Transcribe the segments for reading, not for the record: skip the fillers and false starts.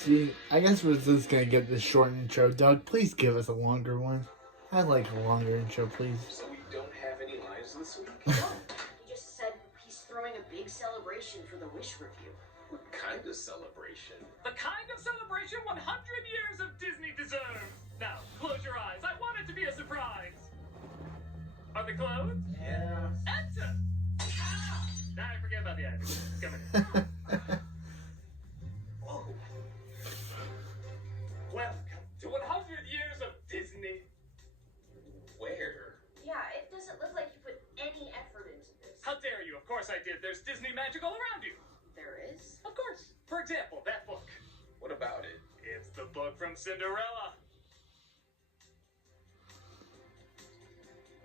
See, I guess we're just gonna get this short intro. Doug, please give us a longer one. I'd like a longer intro, please. So we don't have any lines this week? No, he just said he's throwing a big celebration for the Wish review. What kind of celebration? The kind of celebration 100 years of Disney deserves. Now, close your eyes. I want it to be a surprise. Are they closed? Yeah. Enter! Now I forget about the actors. Come in. Whoa. Welcome to 100 years of Disney. Where? Yeah, it doesn't look like you put any effort into this. How dare you? Of course I did. There's Disney magic all around you. There is? Of course. For example, that book. What about it? It's the book from Cinderella.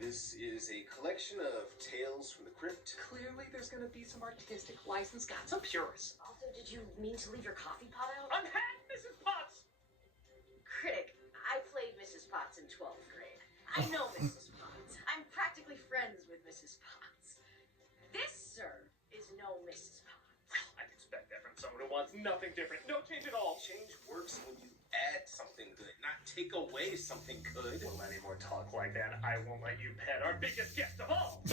This is a collection of tales from the crypt. Clearly there's gonna be some artistic license. Got some purists. Also, did you mean to leave your coffee pot out? Unhand Mrs. Potts! Critic, I played Mrs. Potts in 12th grade. I know Mrs. Potts. I'm practically friends with Mrs. Potts. This, sir, is no Mrs. Potts. I'd expect that from someone who wants nothing different. No change at all. Change works when you add something good, not take away something good. Well, any more talk like that, I won't let you pet our biggest guest of all.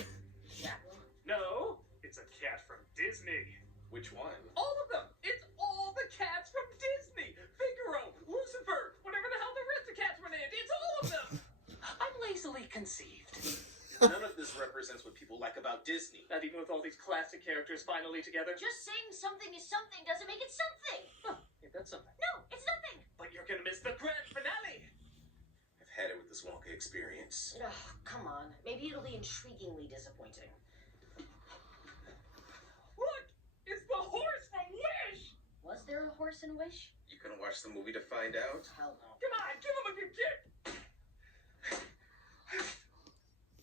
Yeah. No, it's a cat from Disney. Which one? All of them. It's all the cats from Disney. Figaro, Lucifer, whatever the hell the rest of cats were named. It's all of them. I'm lazily conceived. None of this represents what people like about Disney. Not even with all these classic characters finally together. Just saying something is something doesn't make it something. Huh, ain't that something? No, it's nothing. But you're gonna miss the grand finale. I've had it with this Wonka experience. Ugh, come on. Maybe it'll be intriguingly disappointing. Look, it's the horse from Wish. Was there a horse in Wish? You gonna watch the movie to find out? Hell no. Come on, give him a good kick.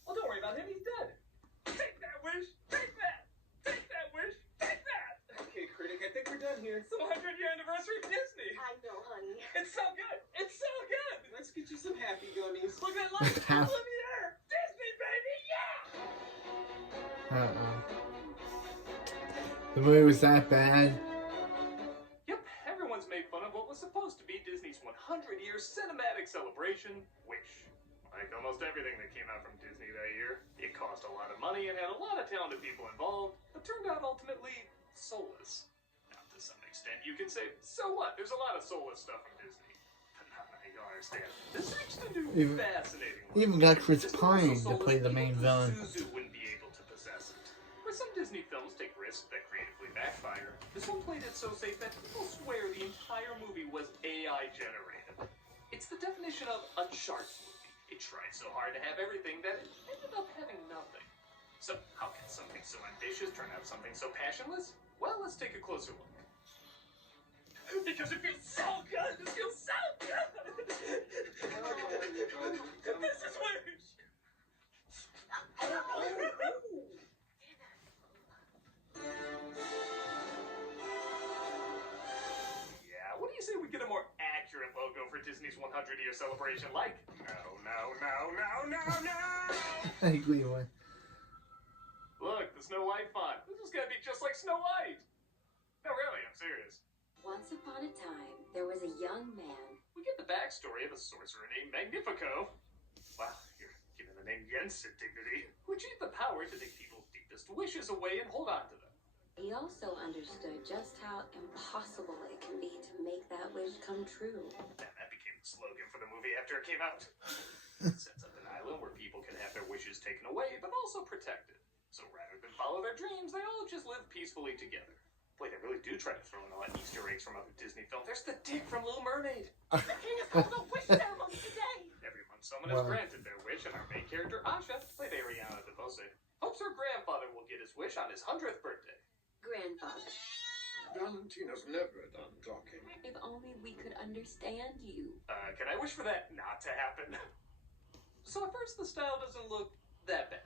Oh, don't worry about him. He's dead. Take that, Wish. Take that. Take that, Wish. Take that. Okay, critic, I think we're done here. It's the 100-year anniversary of Disney. I know, honey. It's so good. It's so good. Let's get you some happy gummies. Look at that light still in the air. Disney, baby, yeah. The movie was that bad. Yep, everyone's made fun of what was supposed to be Disney's 100-year cinematic celebration, Wish. Like almost everything that came out from Disney that year, it cost a lot of money and had a lot of talented people involved, but turned out ultimately soulless. Now, to some extent, you can say, so what? There's a lot of soulless stuff from Disney. But not now, you understand. This next to do fascinating one. Even got Chris This Pine one's so to play the soulless, main even villain. Zuzu wouldn't be able to possess it. Where some Disney films take risks that creatively backfire, this one played it so safe that people swear the entire movie was AI generated. It's the definition of Uncharted movie. It tried so hard to have everything that it ended up having nothing. So how can something so ambitious turn out something so passionless? Well, let's take a closer look. Because it feels so good! It feels so good! This is Wish! Yeah, what do you say we get a more accurate logo for Disney's 100-year celebration? Like, no. Ugly one. Look, the Snow White font. This is gonna be just like Snow White. No, really, I'm serious. Once upon a time, there was a young man. We get the backstory of a sorcerer named Magnifico. Wow, you're giving the name Jensen dignity. Who achieved the power to take people's deepest wishes away and hold on to them. He also understood just how impossible it can be to make that wish come true. And that became the slogan for the movie after it came out. It sets up an island where people can have their wishes taken away, but also protected. So rather than follow their dreams, they all just live peacefully together. Boy, they really do try to throw in a lot of Easter eggs from other Disney films. There's the dick from Little Mermaid. The king is holding a wish ceremony today. Every month someone has granted their wish, and our main character, Asha, played Ariana DeBose, hopes her grandfather will get his wish on his 100th birthday. Grandfather, Valentina's never done talking. if only we could understand you. Can I wish for that not to happen? So at first the style doesn't look that bad.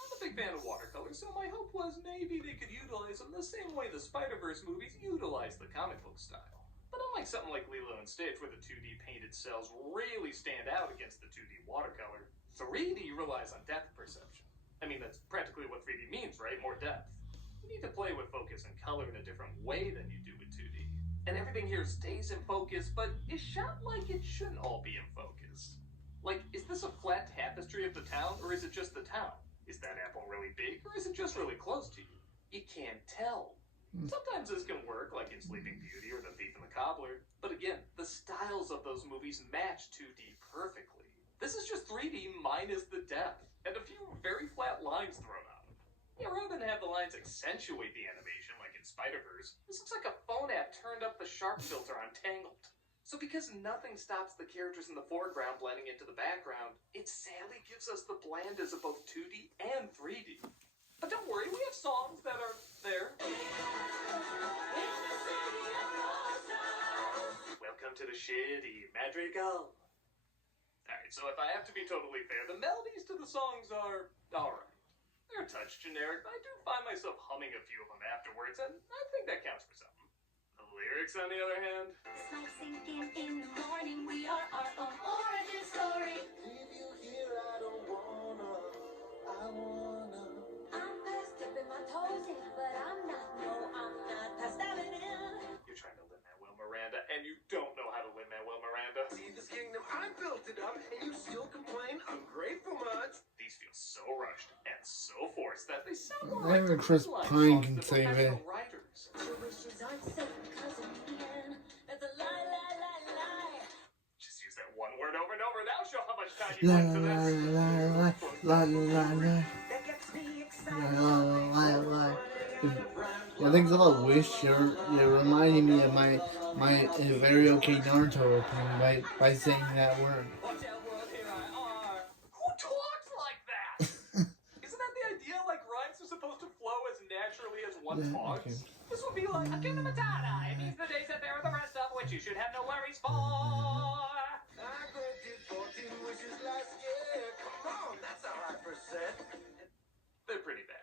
I'm a big fan of watercolors, so my hope was maybe they could utilize them the same way the Spider-Verse movies utilize the comic book style. But unlike something like Lilo and Stitch, where the 2D painted cells really stand out against the 2D watercolor, 3D relies on depth perception. I mean, that's practically what 3D means, right? More depth. You need to play with focus and color in a different way than you do with 2D. and everything here stays in focus, but is shot like it shouldn't all be in focus. Like, is this a flat tapestry of the town, or is it just the town? Is that apple really big, or is it just really close to you? You can't tell. Sometimes this can work, like in Sleeping Beauty or The Thief and the Cobbler, but again, the styles of those movies match 2D perfectly. This is just 3D minus the depth, and a few very flat lines thrown on them. Yeah, rather than have the lines accentuate the animation like in Spider-Verse, this looks like a phone app turned up the sharp filter on Tangled. So because nothing stops the characters in the foreground blending into the background, it sadly gives us the blandness of both 2D and 3D. But don't worry, we have songs that are there. Welcome to the shitty madrigal. Alright, so if I have to be totally fair, the melodies to the songs are alright. They're a touch generic, but I do find myself humming a few of them afterwards, and I think that counts for something. The lyrics, on the other hand, It's like sinking in the morning. We are our own origin story. Leave you here, I don't wanna. I wanna. I'm past dipping my toes in, but I'm not. No, I'm not past diving in. you're trying to Lin-Manuel Miranda, and you don't know how to Lin-Manuel Miranda. See this kingdom, I built it up, and you still complain? Ungrateful much. These feel so rushed and so forced that they sound more Maybe like Chris like Pine songs can than save it. professional writers. Your wishes aren't safe because in the end, that's a lie, lie, lie, lie. Just use that one word over and over. That'll show how much time you La put into la this. la la la la That gets me excited. la la la. Yeah, thanks a lot, Wish. You're reminding me of my very okay Naruto opening by saying that word. Watch out, world, here I are. Who talks like that? Isn't that the idea? Like rhymes are supposed to flow as naturally as one Yeah, talks? okay. This would be like Hakuna Matata. It means the days that there are the rest of which you should have no worries for. I granted 14 wishes last year. Come on, that's a high percent. They're pretty bad.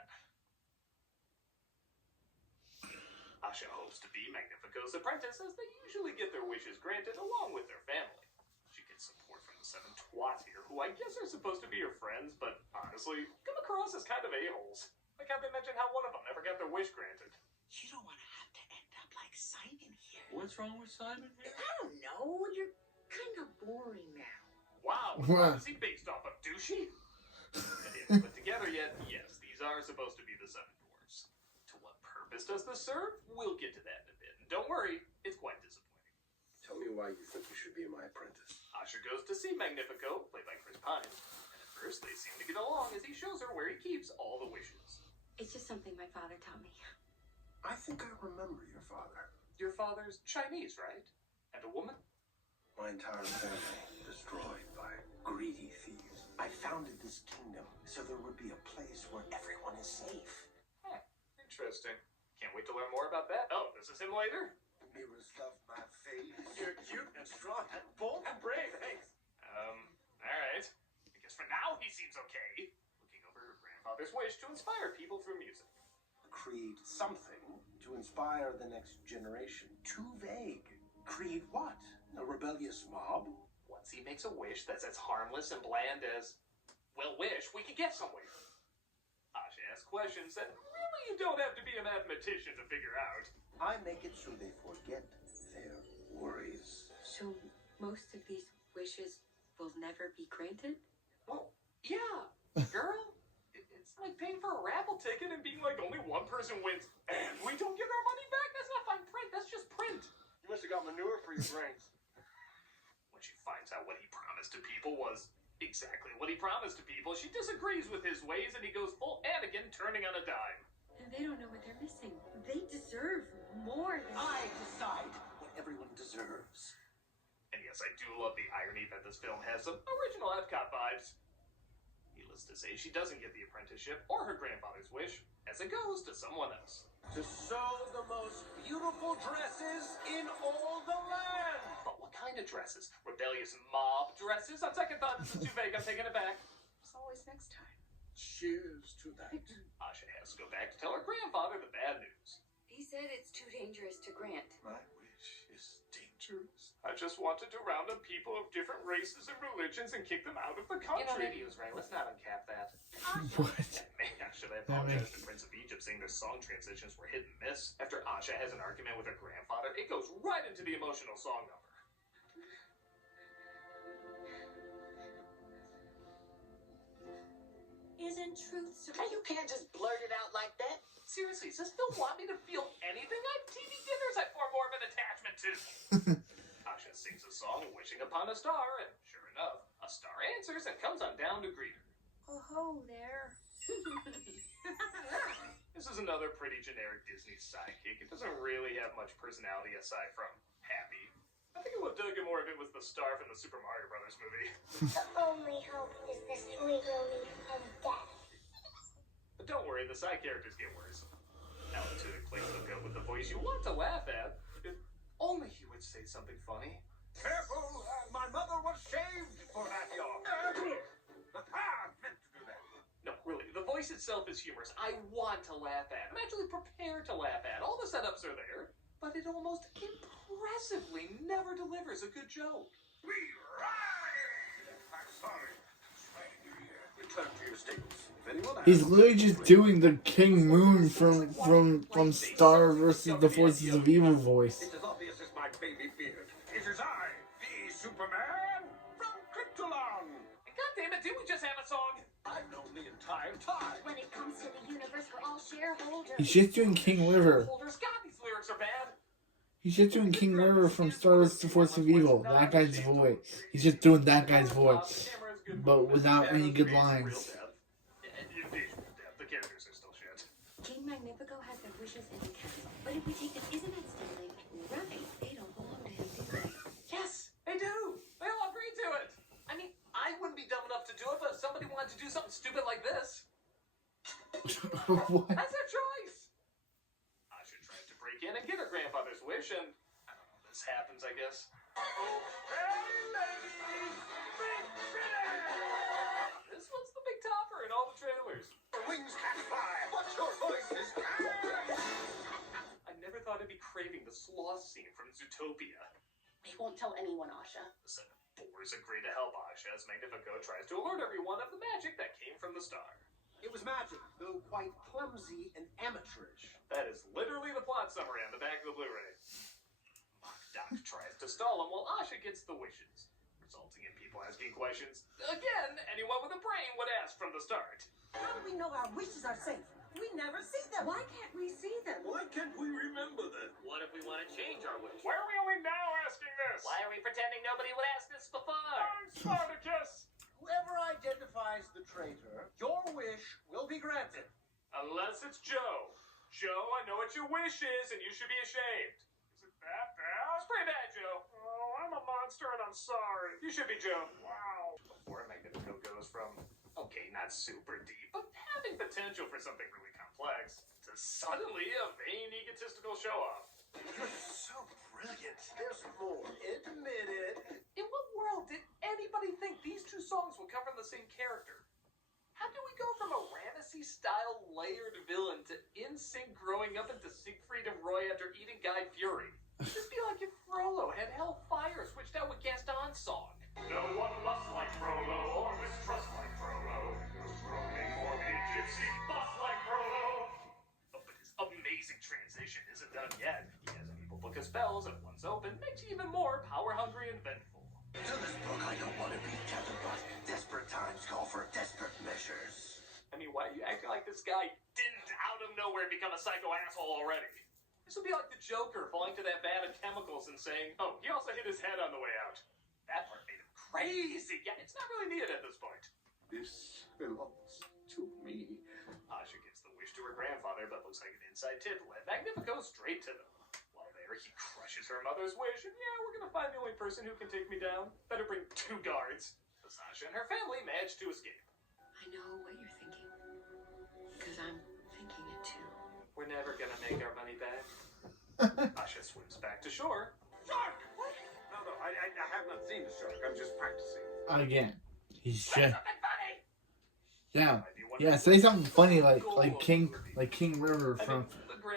Asha hopes to be Magnifico's apprentice, as they usually get their wishes granted along with their family. She gets support from the 7 twats here, who I guess are supposed to be her friends, but honestly, come across as kind of a-holes. Like how they mentioned how one of them never got their wish granted. You don't want to have to end up like Simon here. What's wrong with Simon here? I don't know. You're kind of boring now. Wow, Wow. is he based off of douchey? And they haven't put together yet, yes, these are supposed to be the 7 dwarfs. To what purpose does this serve? We'll get to that in a bit. And don't worry, it's quite disappointing. Tell me why you think you should be my apprentice. Asha goes to see Magnifico, played by Chris Pine, and at first they seem to get along as he shows her where he keeps all the wishes. It's just something my father taught me. I think I remember your father. Your father's Chinese, right? And a woman? My entire family destroyed by greedy thieves. I founded this kingdom so there would be a place where everyone is safe. Interesting. Can't wait to learn more about that. Oh, this is him later? The mirror stuff my face. You're cute and strong and bold and brave. Thanks. Alright. I guess for now he seems okay. Looking over her grandfather's wish to inspire people through music. Create something to inspire the next generation. Too vague. Create what? A rebellious mob? Once he makes a wish that's as harmless and bland as, well, wish, we could get somewhere. Asha asks questions that really you don't have to be a mathematician to figure out. I make it so they forget their worries. So most of these wishes will never be granted? Well, yeah, girl. It's like paying for a raffle ticket and being like only one person wins and we don't get our money back. That's not fine print. That's just print. You must have got manure for your brains. When she finds out what he promised to people was exactly what he promised to people, she disagrees with his ways and he goes full Anakin, turning on a dime. And they don't know what they're missing. They deserve more than I decide what everyone deserves. And yes, I do love the irony that this film has some original Epcot vibes. Needless to say, she doesn't get the apprenticeship or her grandfather's wish, as it goes to someone else. To sew the most beautiful dresses in all the land. But what kind of dresses? Rebellious mob dresses? On second thought, this is too vague. I'm taking it back. It's always next time. Cheers to that. Asha has to go back to tell her grandfather the bad news. He said it's too dangerous to grant. My wish is dangerous. I just wanted to round up people of different races and religions and kick them out of the country. You know, maybe he was right. Let's not uncap that. What? Man, should I apologize to Prince of Egypt saying their song transitions were hit and miss? After Asha has an argument with her grandfather, it goes right into the emotional song number. Isn't truth so? Hey, you can't just blurt it out like that. Seriously, does this still want me to feel anything on TV dinners I form more of an attachment to? Asha sings a song wishing upon a star, and sure enough, a star answers and comes on down to greet her. Oh ho there. This is another pretty generic Disney sidekick. It doesn't really have much personality aside from happy. I think what dug more of it was the star from the Super Mario Brothers movie. The only hope is the sweet relief of death. But don't worry, the side characters get worse. Alan Tudyk plays so good with the voice you want to laugh at. If only he would say something funny. Careful! My mother was shaved for that yacht. I meant to do that. No, really, the voice itself is humorous. I want to laugh at. I'm actually prepared to laugh at. All the setups are there, but it almost impressively never delivers a good joke. We ride! I'm sorry. Return to your stables. If anyone He's asks, literally just doing the King Moon from Star versus the Forces of Evil voice. it's as obvious as my baby beard. It is I, the Superman from Krypton. God damn it, did we just have a song? I've known the entire time. When it comes to the universe, we're all shareholders. He's just doing King River. Holders, God, these lyrics are bad. He's just doing King River from Star Wars: The Force of Evil. That guy's voice. He's just doing that guy's voice, but without any good lines. The characters are still shit. King Magnifico has their wishes in the castle. But if we take the Isn't stealing, right, they don't belong to him, do they? Yes, they do. They all agree to it. I mean, I wouldn't be dumb enough to do it, but if somebody wanted to do something stupid like this, What? that's their choice. Asha tries to break in and get her grandfather's wish, and I don't know, this happens, I guess. This one's the big topper in all the trailers. Wings can't fly, but your voices can. I never thought I'd be craving the sloth scene from Zootopia. We won't tell anyone, Asha. Listen, Boars agree to help Asha as Magnifico tries to alert everyone of the magic that came from the star. It was magic, though quite clumsy and amateurish. That is literally the plot summary on the back of the Blu-ray. Doc tries to stall him while Asha gets the wishes, resulting in people asking questions. Again, anyone with a brain would ask from the start. How do we know our wishes are safe? We never see them. Why can't we see them? Why can't we remember them? What if we want to change our wish? Why are we only now asking this? Why are we pretending nobody would ask this before? I'm Spartacus! Whoever identifies the traitor, your wish will be granted. Unless it's Joe. Joe, I know what your wish is, and you should be ashamed. Is it that bad? It's pretty bad, Joe. Oh, I'm a monster, and I'm sorry. You should be, Joe. Wow. Before Magnifico goes from, okay, not super deep, but having potential for something really complex, to suddenly a vain, egotistical show-off. You're so brilliant. There's more. Admit it. In what world did anybody think these two songs would come from the same character? How do we go from a Ramesses-style layered villain to NSYNC growing up into Siegfried and Roy after eating Guy Fieri? It'd just be like if Frollo had Hellfire switched out with Gaston's song. No one lusts like Frollo or mistrusts like Frollo. Who's roaming for me, gypsy bust like Frollo. Oh, but his amazing transition isn't done yet. He has an evil book of spells, and once open, makes you even more power-hungry and vengeful. To this book, I don't want to be Captain, but desperate times call for desperate measures. I mean, why are you acting like this guy didn't out of nowhere become a psycho asshole already? This would be like the Joker falling to that vat of chemicals and saying, oh, he also hit his head on the way out. That part made him crazy. Yeah, it's not really needed at this point. This belongs to me. Asha gives the wish to her grandfather, but looks like an inside tip led Magnifico straight to them. While there, he crushes her mother's wish, and yeah, we're gonna find the only person who can take me down. Better bring 2 guards. Asha and her family manage to escape. I know what you're thinking. Because I'm thinking it too. We're never gonna make our money back. Asha swims back to shore. Shark! What? No, I have not seen the shark. I'm just practicing. Again, he's just Something funny! yeah. Yeah, say something funny like King River from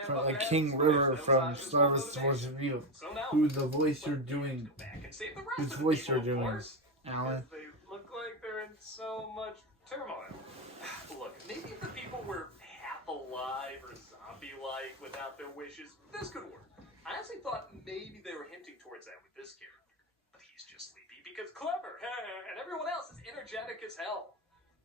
from grandpa like has King wished River that was from Asha's Star Wars motivation. Force Review. So now, Who the voice you're let's doing? go back and save the rest Whose of the voice people, you're of doing, course, Alan? because they look like they're in so much turmoil. Look, maybe if the people were half alive or zombie-like without their wishes, this could work. I honestly thought maybe they were hinting towards that with this character. But he's just sleepy because clever, and everyone else is energetic as hell.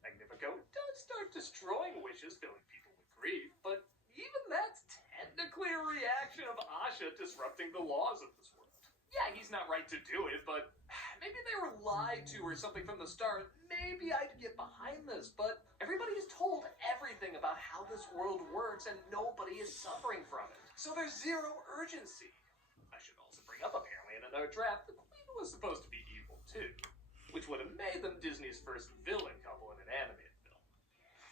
Magnifico does start destroying wishes, filling people with grief, but even that's technically a reaction of Asha disrupting the laws of this world. Yeah, he's not right to do it, but maybe they were lied to or something from the start. Maybe I'd get behind this, but everybody is told everything about how this world works and nobody is suffering from it. So there's zero urgency. I should also bring up, apparently in another draft, the Queen was supposed to be evil too, which would have made them Disney's first villain couple in an animated film.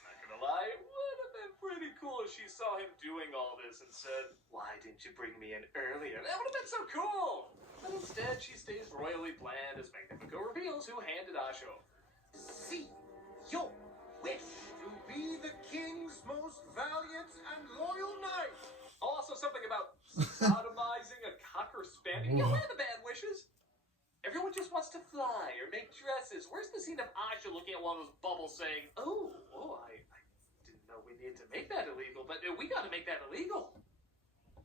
Not gonna lie, it would have been pretty cool if she saw him doing all this and said, "Why didn't you bring me in earlier?" That would have been so cool! But instead, she stays royally bland as Magnifico reveals who handed Asha over. See your wish to be the king's most valiant and loyal knight. Also, something about sodomizing a cocker spaniel. Yeah, where are the bad wishes? Everyone just wants to fly or make dresses. Where's the scene of Asha looking at one of those bubbles saying, I didn't know we needed to make that illegal, but we gotta make that illegal.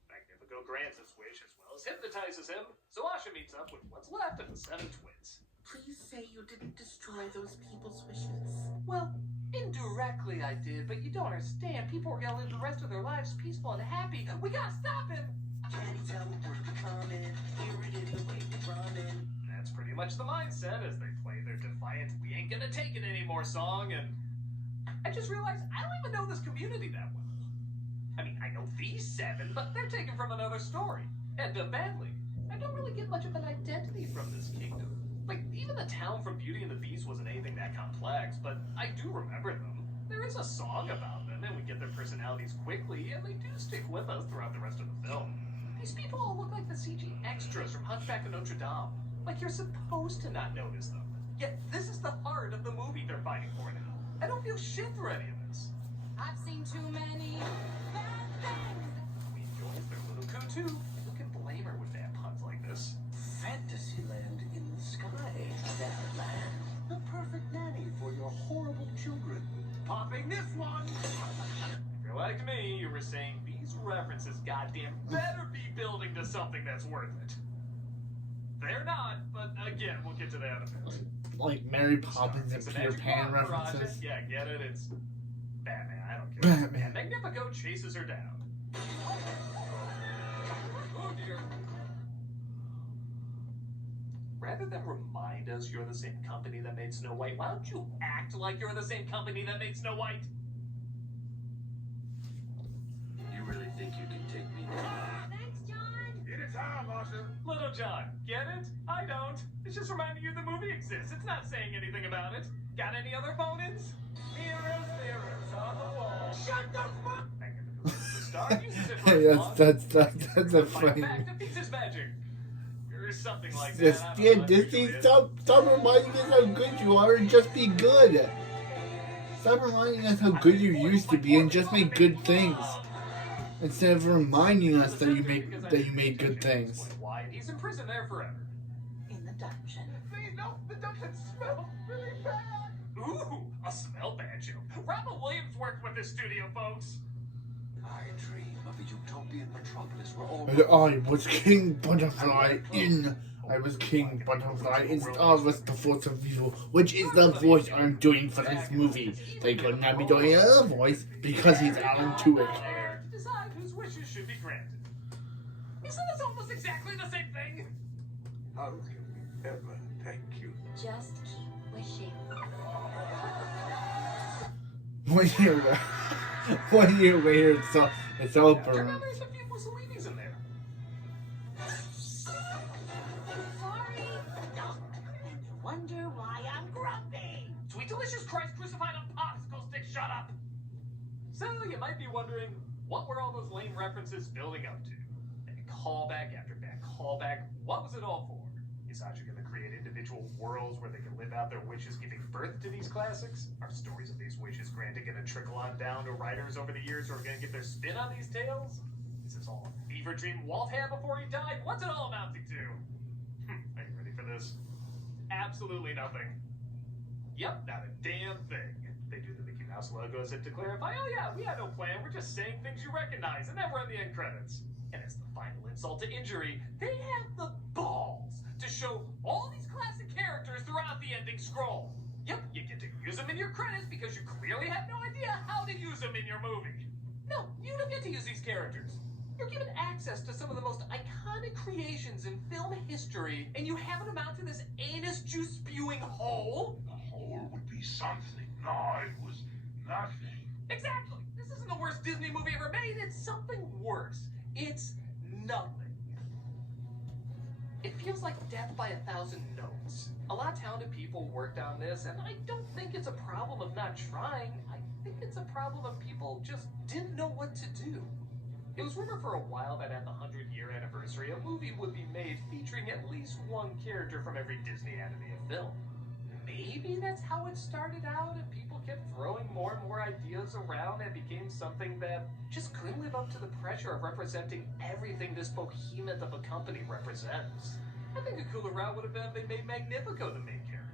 Magnifico grants his wish as well as hypnotizes him, so Asha meets up with what's left of the 7 twins. Please say you didn't destroy those people's wishes. Well, indirectly I did, but you don't understand. People are gonna live the rest of their lives peaceful and happy. We gotta stop him! Can you tell me where you're coming? Here it is, the way we're running. That's pretty much the mindset as they play their defiant "we ain't gonna take it anymore" song, and I just realized I don't even know this community that well. I mean, I know these 7, but they're taken from another story, and done badly. I don't really get much of an identity from this kingdom. Like, even the town from Beauty and the Beast wasn't anything that complex, but I do remember them. There is a song about them, and we get their personalities quickly, and they do stick with us throughout the rest of the film. These people all look like the CG extras from Hunchback of Notre Dame. Like you're supposed to not notice them. Yet this is the heart of the movie they're fighting for now. I don't feel shit for any of this. I've seen too many bad things. Queen joins their little coup too. Who can blame her with bad puns like this? Fantasyland in the sky, Fairyland. The perfect nanny for your horrible children. Popping this one! If you're like me, you were saying these references goddamn better be building to something that's worth it. They're not, but again, we'll get to that in a bit. Like Mary Poppins and It's a Peter magic Pan wand project. references. Yeah, get it? It's Batman, I don't care. Batman. And Magnifico chases her down. Oh dear. Rather than remind us you're the same company that made Snow White, why don't you act like you're the same company that made Snow White? You really think you can take me down? Thanks, John. Anytime, Asha. Little John, get it? I don't. It's just reminding you the movie exists. It's not saying anything about it. Got any other phone-ins? Mirrors, mirrors on the wall. Shut the fuck! The star uses it for Hey, his that's a By funny. fact, defeats his magic. Or something like that. Yes, I don't yeah, know, Disney, usually stop reminding us how good you are and just be good. Stop reminding us how good you used to be and just make good things. Instead of reminding us that you made good things. Why he's in prison there forever. In the dungeon. Please, no, the dungeon smells really bad. Ooh, a smell bad joke. Robin Williams worked with this studio, folks. I dream of a utopian metropolis where all... And I was King Butterfly in Star Wars The Force of Evil, which is the voice I'm doing for this movie. They could not be doing another voice because he's Alan Tudyk. To decide whose wishes should be granted. Isn't this almost exactly the same thing? How can we ever thank you? Just keep wishing. 1 year later, 1 year later, it's over. Turns out there's a few Mussolinis in there. Sorry. And you wonder why I'm grumpy. Sweet delicious Christ crucified on popsicle stick, shut up! So you might be wondering, what were all those lame references building up to? And callback after bad callback, what was it all for? Is Asha gonna create individual worlds where they can live out their wishes giving birth to these classics? Are stories of these wishes granted gonna trickle on down to writers over the years who are gonna get their spin on these tales? this all a fever dream Walt had before he died? What's it all amounting to? Are you ready for this? Absolutely nothing. Yep, not a damn thing. They do the Mickey Mouse logo as if to clarify, oh yeah, we had no plan, we're just saying things you recognize, and then we're in the end credits. And as the final insult to injury, they have the balls to show all these classic characters throughout the ending scroll. Yep, you get to use them in your credits because you clearly have no idea how to use them in your movie. No, you don't get to use these characters. You're given access to some of the most iconic creations in film history, and you have them out to this anus juice spewing hole? A hole would be something. No, it was nothing. Exactly. This isn't the worst Disney movie ever made. It's something worse. It's nothing. It feels like death by 1,000 notes. A lot of talented people worked on this, and I don't think it's a problem of not trying. I think it's a problem of people just didn't know what to do. It was rumored for a while that at the 100-year anniversary, a movie would be made featuring at least one character from every Disney animated film. Maybe that's how it started out, and people kept throwing more and more ideas around and became something that just couldn't live up to the pressure of representing everything this behemoth of a company represents. I think a cooler route would have been if they made Magnifico the main character.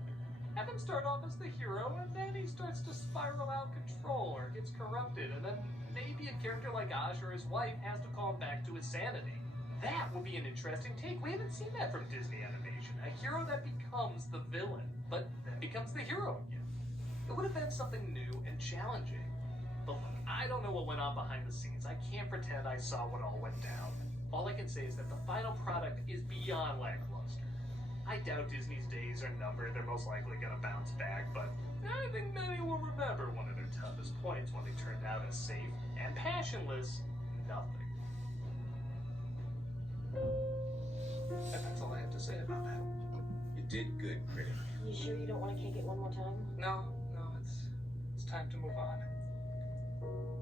Have him start off as the hero, and then he starts to spiral out of control or gets corrupted, and then maybe a character like Osh or his wife has to call him back to his sanity. That would be an interesting take. We haven't seen that from Disney animation. A hero that becomes the villain, but then becomes the hero again. It would have been something new and challenging. But look, I don't know what went on behind the scenes. I can't pretend I saw what all went down. All I can say is that the final product is beyond lackluster. I doubt Disney's days are numbered. They're most likely going to bounce back, but I think many will remember one of their toughest points when they turned out as safe and passionless nothing. And that's all I have to say about that. You did good, critic. You sure you don't want to kick it one more time? No, it's time to move on.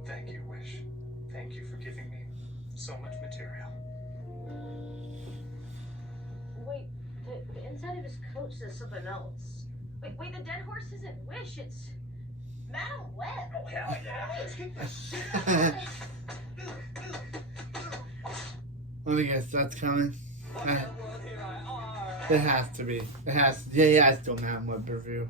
Thank you, Wish. Thank you for giving me so much material. Wait, the inside of his coat says something else. Wait, the dead horse isn't Wish, it's Madam Web. Oh, hell yeah. Let me guess, that's coming. It has to be. It has to. Yeah, it's still Madam Web review.